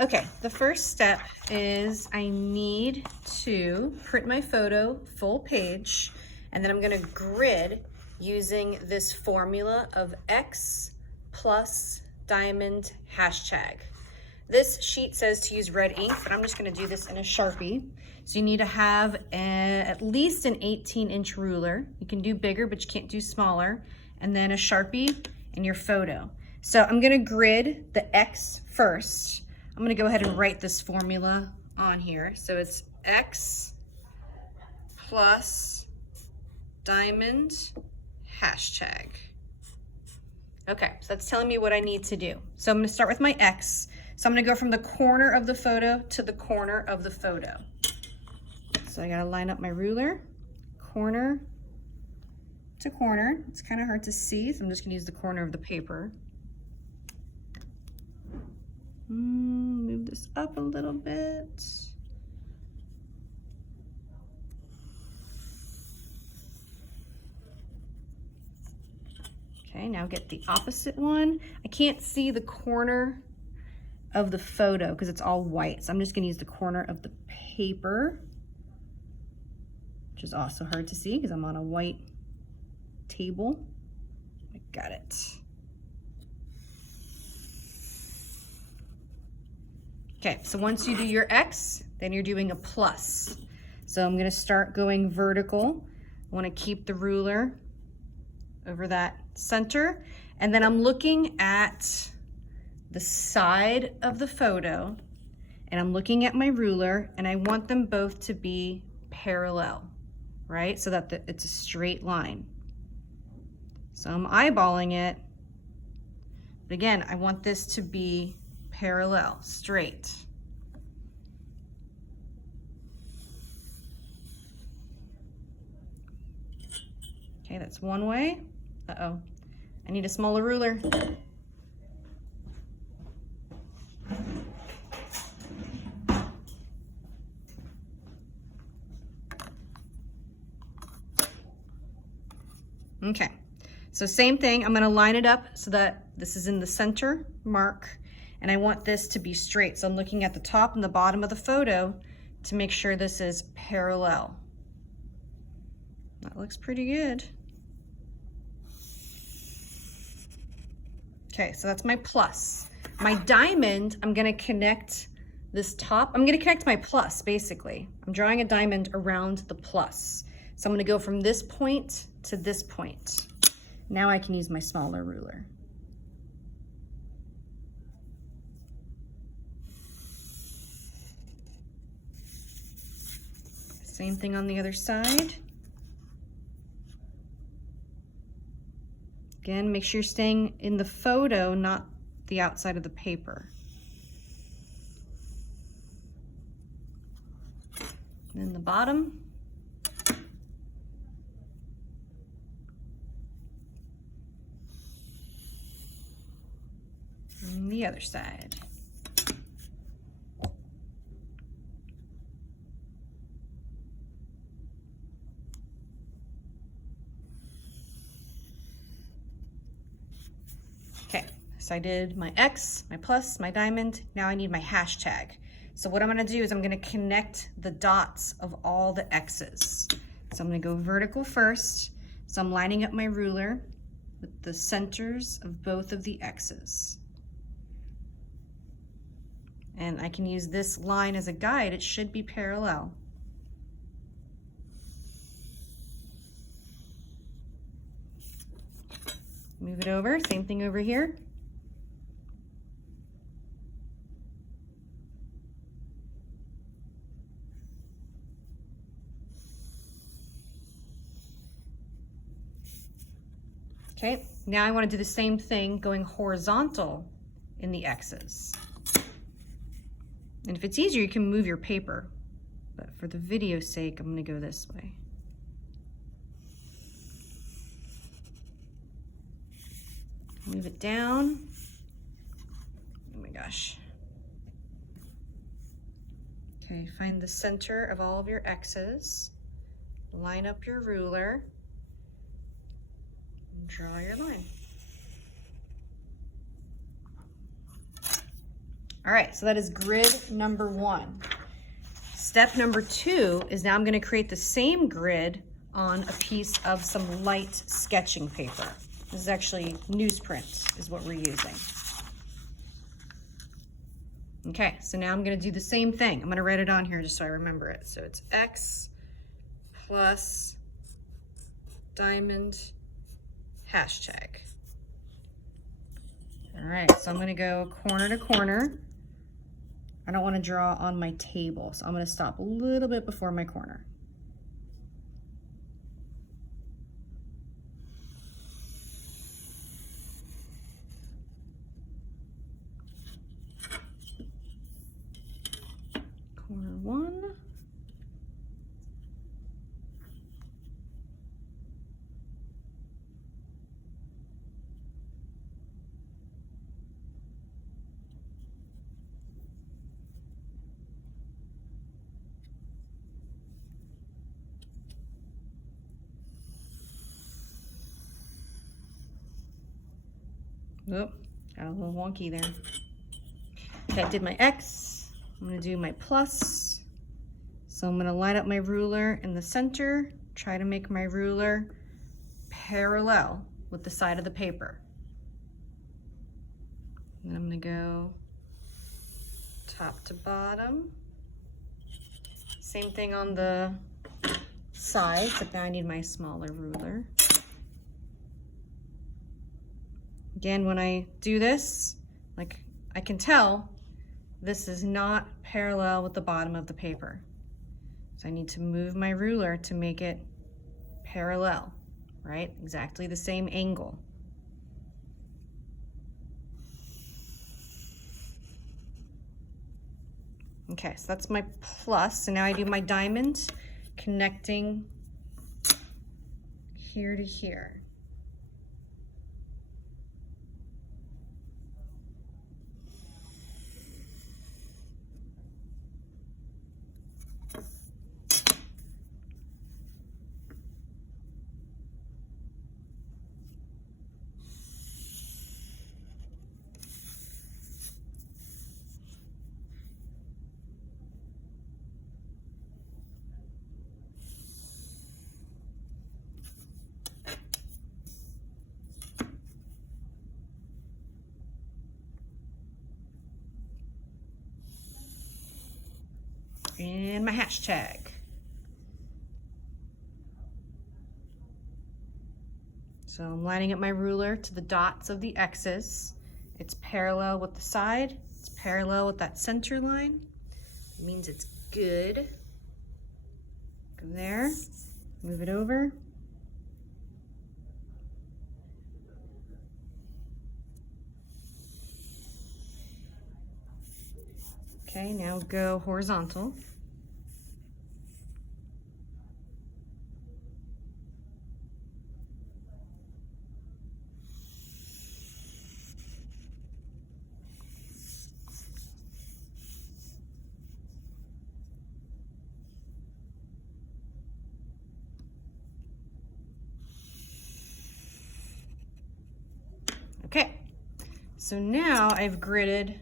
Okay, the first step is I need to print my photo full page, and then I'm gonna grid using this formula of X plus diamond hashtag. This sheet says to use red ink, but I'm just gonna do this in a Sharpie. So you need to have at least an 18-inch ruler. You can do bigger, but you can't do smaller. And then a Sharpie and your photo. So I'm gonna grid the X first. I'm gonna go ahead and write this formula on here. So it's X plus diamond hashtag. Okay, so that's telling me what I need to do. So I'm gonna start with my X. So I'm gonna go from the corner of the photo to the corner of the photo. So I gotta line up my ruler, corner to corner. It's kind of hard to see, so I'm just gonna use the corner of the paper. Move this up a little bit. Okay, now get the opposite one. I can't see the corner of the photo because it's all white, so I'm just gonna use the corner of the paper, which is also hard to see because I'm on a white table. I got it. Okay, so once you do your X, then you're doing a plus. So I'm gonna start going vertical. I wanna keep the ruler over that center, and then I'm looking at the side of the photo, and I'm looking at my ruler, and I want them both to be parallel, right? So that it's a straight line. So I'm eyeballing it, but again, I want this to be parallel, straight. Okay, that's one way. Uh-oh, I need a smaller ruler. Okay, so same thing, I'm gonna line it up so that this is in the center mark, and I want this to be straight. So I'm looking at the top and the bottom of the photo to make sure this is parallel. That looks pretty good. Okay, so that's my plus. My diamond, I'm gonna connect this top. I'm gonna connect my plus, basically. I'm drawing a diamond around the plus. So I'm gonna go from this point to this point. Now I can use my smaller ruler. Same thing on the other side. Again, make sure you're staying in the photo, not the outside of the paper. And then the bottom. And the other side. Okay, so I did my X, my plus, my diamond. Now I need my hashtag. So what I'm gonna do is I'm gonna connect the dots of all the X's. So I'm gonna go vertical first. So I'm lining up my ruler with the centers of both of the X's. And I can use this line as a guide. It should be parallel. Move it over, same thing over here. Okay, now I want to do the same thing going horizontal in the X's. And if it's easier, you can move your paper. But for the video's sake, I'm going to go this way. Move it down. Oh my gosh. Okay, find the center of all of your X's. Line up your ruler. And draw your line. All right, so that is grid number 1. Step number 2 is now I'm going to create the same grid on a piece of some light sketching paper. This is actually newsprint is what we're using. Okay, so now I'm going to do the same thing. I'm going to write it on here just so I remember it. So it's X plus diamond hashtag. All right, so I'm going to go corner to corner. I don't want to draw on my table, so I'm going to stop a little bit before my corner. Corner 1. Oh, got a little wonky there. Okay, I did my X. I'm gonna do my plus. So I'm gonna line up my ruler in the center, try to make my ruler parallel with the side of the paper. And I'm gonna go top to bottom. Same thing on the side, except now I need my smaller ruler. Again, when I do this, like I can tell this is not parallel with the bottom of the paper. So I need to move my ruler to make it parallel, right? Exactly the same angle. Okay, so that's my plus. So now I do my diamond connecting here to here. And my hashtag. So I'm lining up my ruler to the dots of the X's. It's parallel with the side. It's parallel with that center line. It means it's good. Go there, move it over. Okay, now go horizontal. Okay, so now I've gridded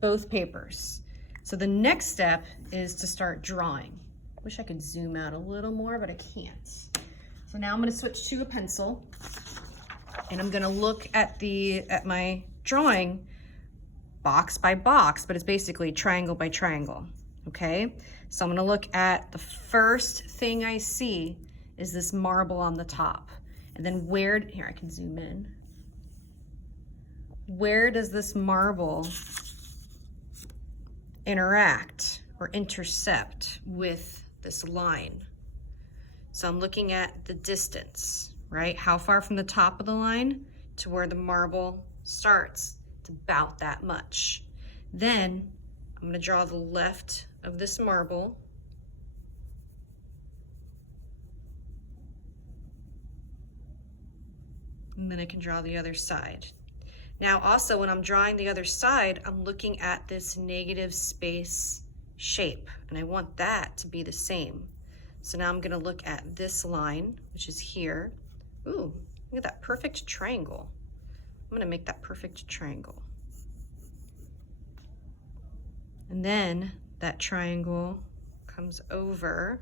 both papers. So the next step is to start drawing. Wish I could zoom out a little more, but I can't. So now I'm gonna switch to a pencil and I'm gonna look at my drawing box by box, but it's basically triangle by triangle, okay? So I'm gonna look at the first thing I see is this marble on the top. And then here I can zoom in. Where does this marble interact or intercept with this line? So I'm looking at the distance, right? How far from the top of the line to where the marble starts. It's about that much. Then I'm gonna draw the left of this marble. And then I can draw the other side. Now also when I'm drawing the other side, I'm looking at this negative space shape and I want that to be the same. So now I'm gonna look at this line, which is here. Ooh, look at that perfect triangle. I'm gonna make that perfect triangle. And then that triangle comes over,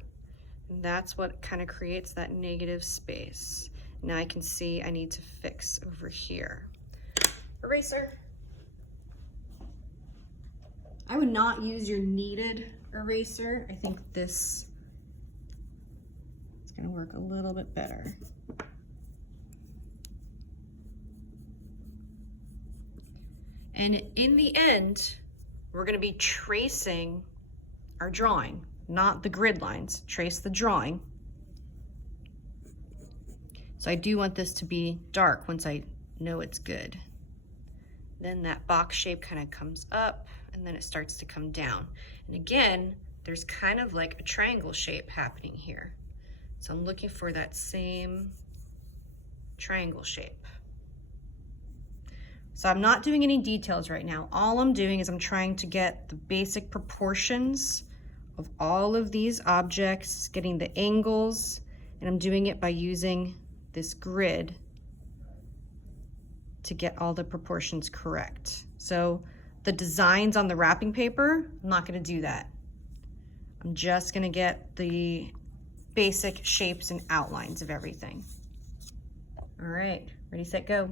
and that's what kind of creates that negative space. Now I can see I need to fix over here. Eraser. I would not use your kneaded eraser. I think this is gonna work a little bit better. And in the end, we're gonna be tracing our drawing, not the grid lines. Trace the drawing. So I do want this to be dark once I know it's good. Then that box shape kind of comes up and then it starts to come down. And again, there's kind of like a triangle shape happening here. So I'm looking for that same triangle shape. So I'm not doing any details right now. All I'm doing is I'm trying to get the basic proportions of all of these objects, getting the angles, and I'm doing it by using this grid to get all the proportions correct. So the designs on the wrapping paper, I'm not gonna do that. I'm just gonna get the basic shapes and outlines of everything. All right, ready, set, go.